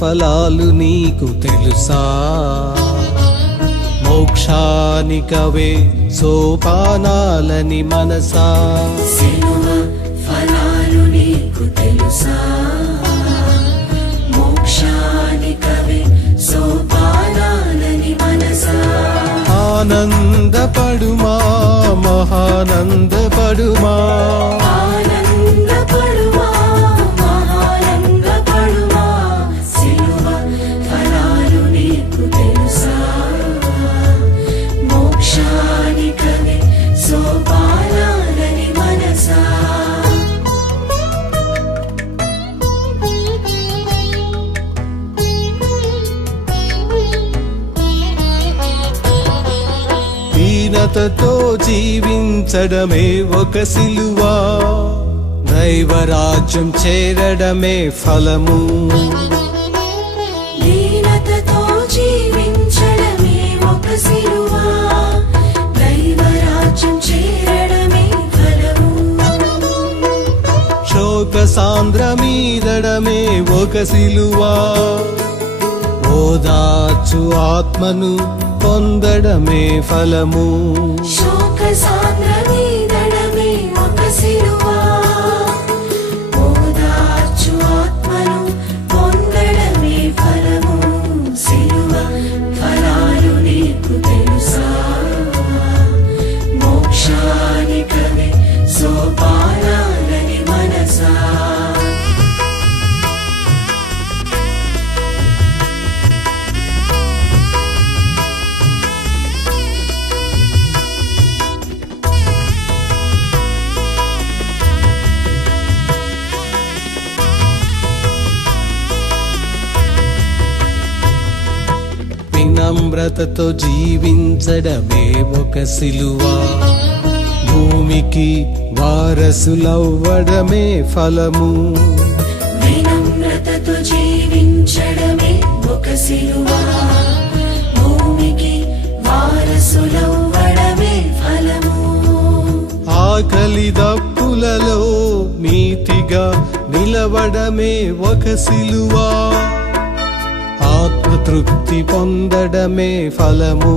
ఫలాలు నీకు తెలుసా? మోక్షానికవే సోపానాలని మనసా? సిలువ ఫలాలు నీకు తెలుసా? మోక్షానికవే సోపానాలని మనసా? ఆనందపడుమా మహానందపడుమా? దీనతతో జీవించడమే ఒక సిలువా. దైవరాజ్యం చేరడమే ఫలము. సాంద్రమీదడమే ఒక సిలువా. ఓదార్చు ఆత్మను పొందడమే ఫలము. వినమ్రతతో జీవించడమే ఒక సిలువా. భూమికి వారసులవ్వడమే ఫలము. వినమ్రతతో జీవించడమే ఒక సిలువా. భూమికి వారసులవ్వడమే ఫలము. ఆకలి దప్పులలో నీతిగా నిలవడమే ఒక సిలువా. ఆత్మతృప్తి పొందడమే ఫలము.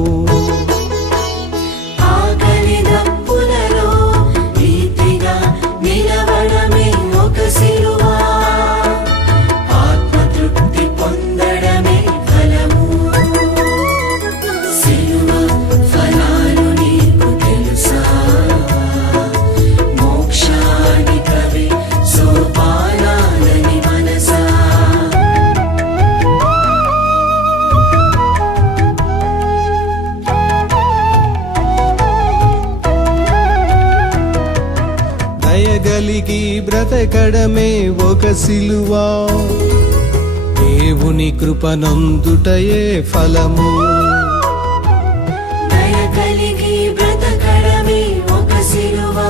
దయగలిగి బ్రతకడమే ఒక సిలువా. దేవుని కృపనందుటయే ఫలము. దయ కలిగి బ్రతకడమే ఒక సిలువా.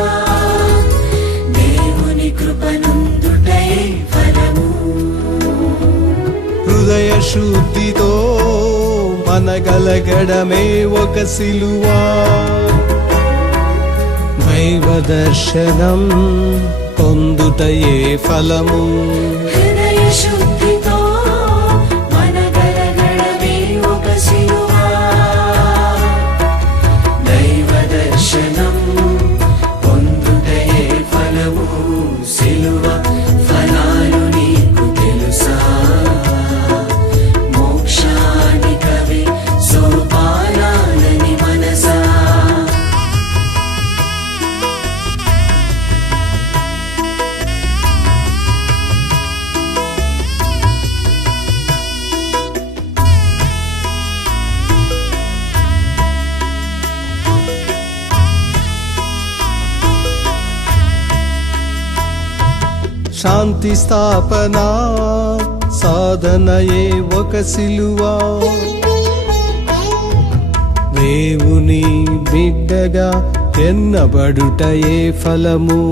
దేవుని కృపనుందుటయే ఫలము. హృదయ శుద్ధితో మనగలగడమే ఒక సిలువా. దైవ దర్శనం పొందుటయే ఫలము. హృదయ శుద్ధి శాంతి స్థాపన? సాధనయే ఒక సిలువా. దేవుని బిడ్డగా ఎన్నబడుటయే ఫలము.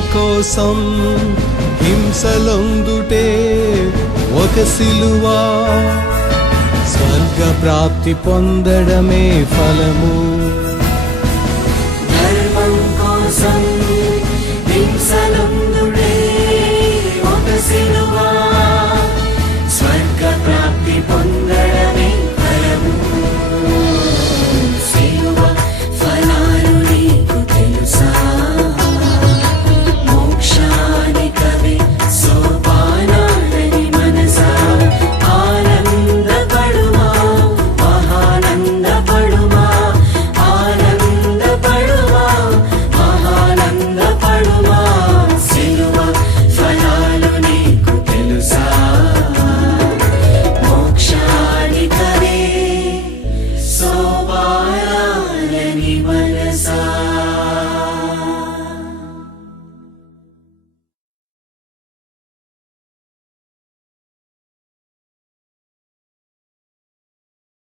కోసం హింసలొందుటే ఒక సిలువా. స్వర్గ ప్రాప్తి పొందడమే ఫలము. ధర్మం కోసం హింసలందుడే ఒక సిలువా. Manasa.